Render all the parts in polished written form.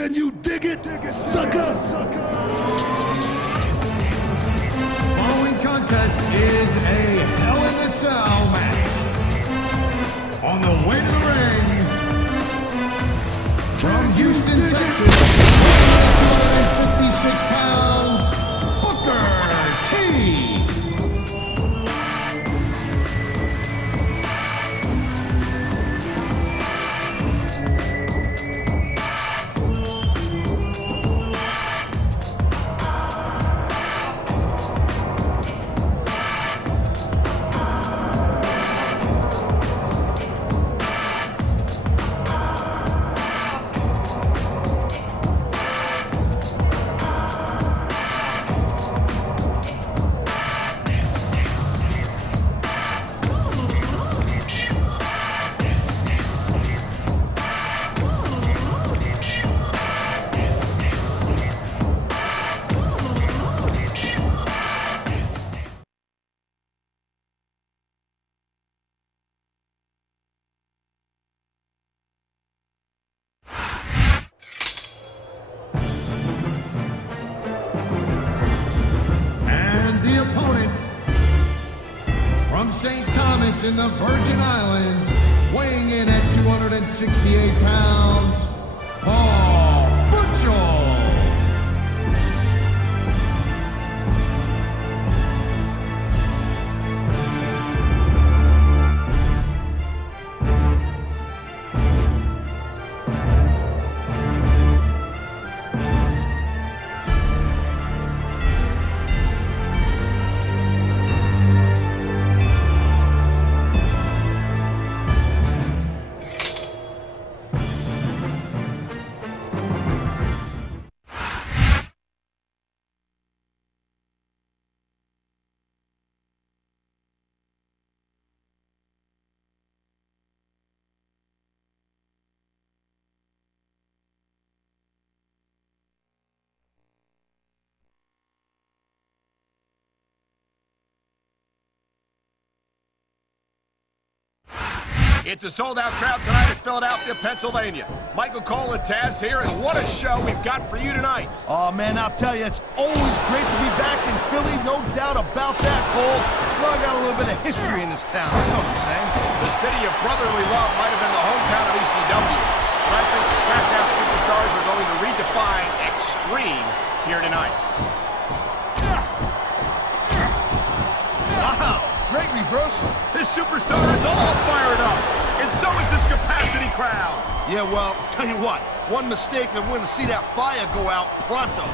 Can you dig it, sucker? Following contest is a Hell in a Cell match. On the way to the ring, from Houston, Texas, 56 pounds, Booker T. St. Thomas in the Virgin Islands, weighing in at 268 pounds, Burchill. It's a sold-out crowd tonight in Philadelphia, Pennsylvania. Michael Cole and Taz here, and what a show we've got for you tonight. Oh, man, I'll tell you, it's always great to be back in Philly, no doubt about that, Cole. Well, I got a little bit of history in this town, you know what I'm saying? The city of brotherly love might have been the hometown of ECW, but I think the SmackDown superstars are going to redefine extreme here tonight. Wow, great reversal. This superstar is all fired up, and so is this capacity crowd. Yeah, well, tell you what, one mistake and we're going to see that fire go out pronto.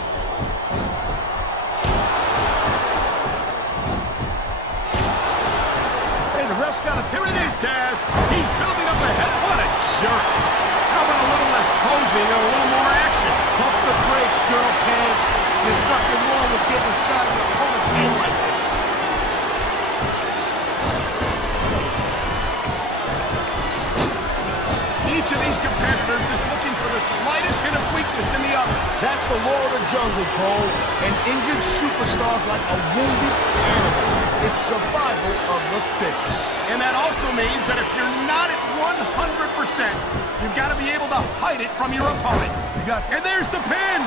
Hey, the ref's got a... Here it is, Taz. He's building up ahead. What a jerk. How about a little less posing and a little more action? Pump the brakes, girl pants. There's nothing wrong with getting inside your opponent's head like this. Each of these competitors is looking for the slightest hint of weakness in the other. That's the law of the jungle, Cole. An injured superstar's like a wounded animal. It's survival of the fittest. And that also means that if you're not at 100%, you've got to be able to hide it from your opponent. And there's the pin!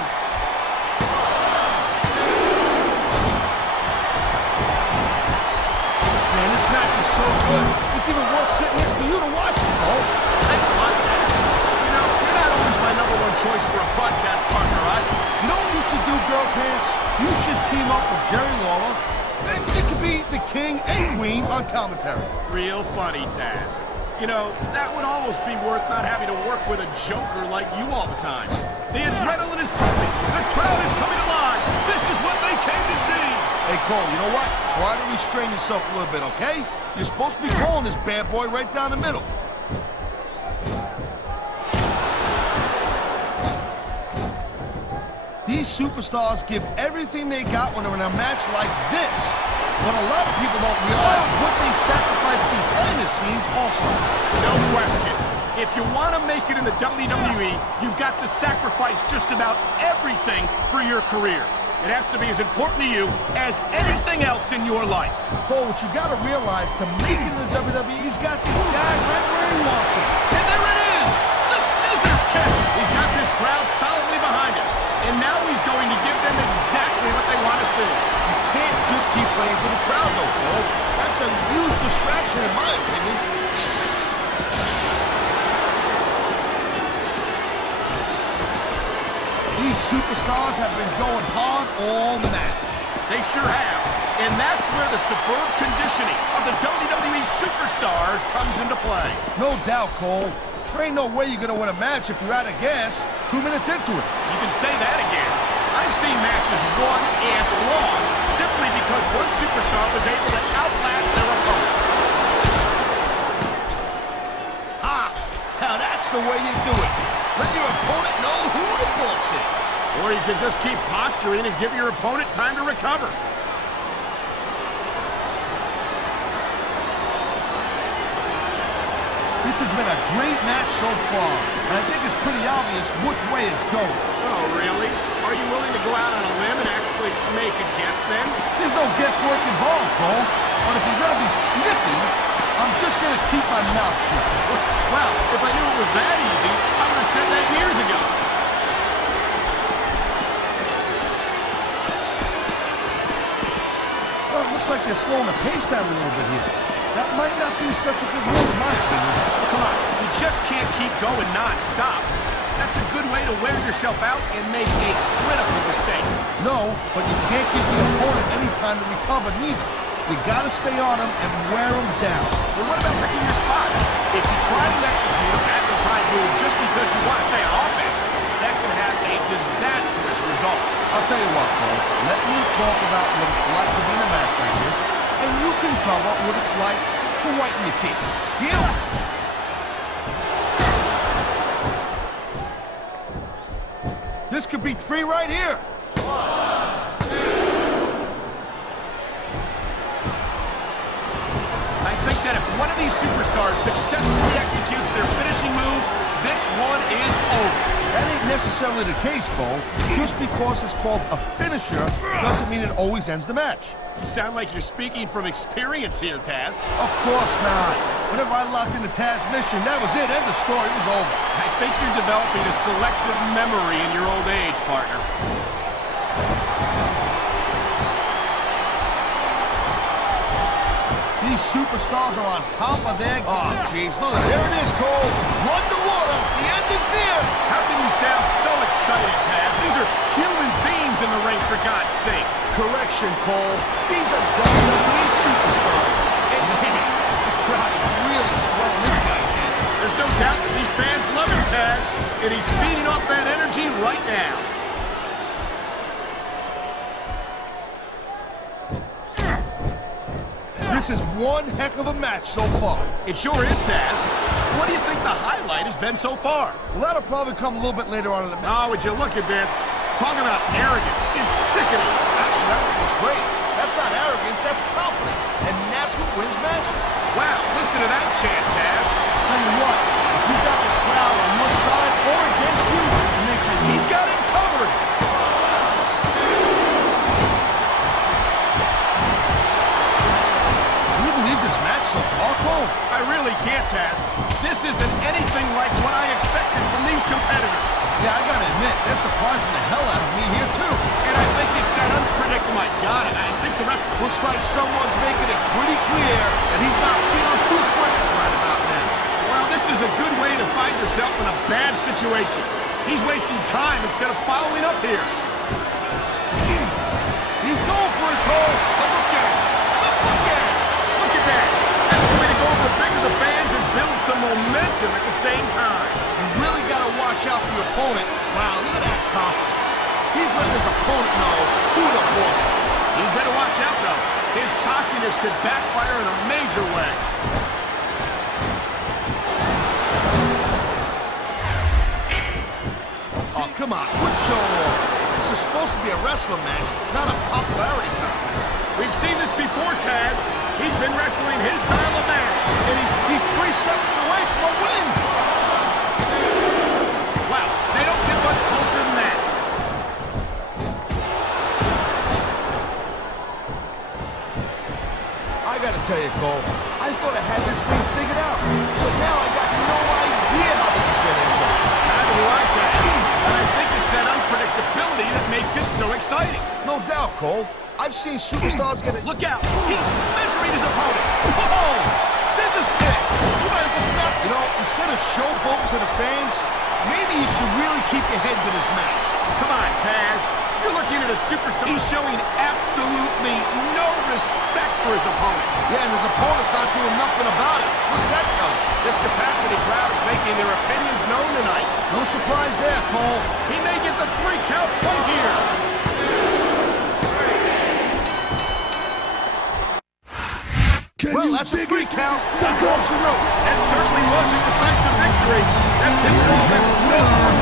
Man, this match is so good. It's even worth sitting next to you to watch it, Cole. Thanks a lot, Taz. You know, you're not always my #1 choice for a podcast partner, right? You know what you should do, girl pants? You should team up with Jerry Lawler. It could be the king and queen on commentary. Real funny, Taz. You know, that would almost be worth not having to work with a joker like you all the time. The adrenaline is pumping. The crowd is coming alive. This is what they came to see. Hey, Cole, you know what? Try to restrain yourself a little bit, okay? You're supposed to be pulling this bad boy right down the middle. These superstars give everything they got when they're in a match like this. But a lot of people don't realize what they sacrifice behind the scenes also. No question. If you want to make it in the WWE, you've got to sacrifice just about everything for your career. It has to be as important to you as anything else in your life. Cole, what you got to realize, to make it in the WWE, he's got this guy right where he wants him. And there it is! The scissors kick! He's got this crowd solidly That's a huge distraction, in my opinion. These superstars have been going hard all match. They sure have. And that's where the superb conditioning of the WWE superstars comes into play. No doubt, Cole. There ain't no way you're going to win a match if you're out of gas 2 minutes into it. You can say that again. I've seen matches won and lost simply because one superstar was able to outlast their opponent. Ah, now that's the way you do it. Let your opponent know who the boss is. Or you can just keep posturing and give your opponent time to recover. This has been a great match so far, and I think it's pretty obvious which way it's going. Oh, really? Are you willing to go out on a limb and actually make a guess then? There's no guesswork involved, Cole. But if you're going to be snippy, I'm just going to keep my mouth shut. Well, if I knew it was that easy, I would have said that years ago. Well, it looks like they're slowing the pace down a little bit here. That might not be such a good move, in my opinion. Come on, you just can't keep going non-stop. That's a good way to wear yourself out and make a critical mistake. No, but you can't give the opponent any time to recover, neither. You gotta stay on him and wear him down. Well, what about picking your spot? If you try to execute a back-in-time move just because you want to stay on offense, that can have a disastrous result. I'll tell you what, Cole. Let me talk about what it's like to be in a match like this, and you can cover what it's like to whiten your teeth. Deal? This could be 3 right here. I think that if one of these superstars successfully executes their finishing move, this one is over. That ain't necessarily the case, Cole. Just because it's called a finisher doesn't mean it always ends the match. You sound like you're speaking from experience here, Taz. Of course not. Whenever I locked into Taz's mission, that was it. End of story. It was over. I think you're developing a selective memory in your old age, partner. These superstars are on top of their... Oh, jeez, look at it. There it is, Cole. Underwater. The end is near. How can you sound so excited, Taz? These are human beings in the ring, for God's sake. Correction, Cole. These are WWE superstars. And man, this crowd is really swelling this guy's head. There's no doubt that these fans love him, Taz, and he's feeding off that energy right now. This is one heck of a match so far. It sure is, Taz. What do you think the highlight has been so far? Well, that'll probably come a little bit later on in the match. Oh, would you look at this? Talking about arrogant. It's sickening. Actually, I think it's great. That's not arrogance, that's confidence. And that's what wins matches. Wow, listen to that chant, Taz. Tell you what, if you got the crowd on your side or against you, it makes a... He's got him covered. This match so far, Cole? I really can't, Taz. This isn't anything like what I expected from these competitors. Yeah, I gotta admit, they're surprising the hell out of me here, too. And I think it's that unpredictable. My God, and I think the ref... Looks like someone's making it pretty clear that he's not feeling too threatened right about now. Well, this is a good way to find yourself in a bad situation. He's wasting time instead of following up here. He's going for it, Cole. But look at him. Look at him. Look at that. That's the way to go over big to the fans and build some momentum at the same time. You really got to watch out for your opponent. Wow, look at that confidence. He's letting his opponent know who the boss is. He better watch out, though. His cockiness could backfire in a major way. Oh, come on. Quit showing off. This is supposed to be a wrestling match, not a popularity contest. We've seen this before, Taz. He's been wrestling his style of match, and he's 3 seconds away from a win. Wow, they don't get much closer than that. I gotta tell you, Cole, I thought I had this thing figured out, but now I got no idea how this is gonna end up. Neither do I, Taz. And I think it's that unpredictability that makes it so exciting. No doubt, Cole. I've seen superstars get it. Look out! He's measuring his opponent. Whoa! Scissors kick. You might have just knocked. You know, instead of showboating to the fans, maybe you should really keep your head to this match. Come on, Taz. You're looking at a superstar. He's showing absolutely no respect for his opponent. Yeah, and his opponent's not doing nothing about it. What's that tell you? This capacity crowd is making their opinions known tonight. No surprise there, Cole. He may get the 3 count right here. Well, that's a 3 count. sucker? That certainly was a decisive victory. That pinfall left no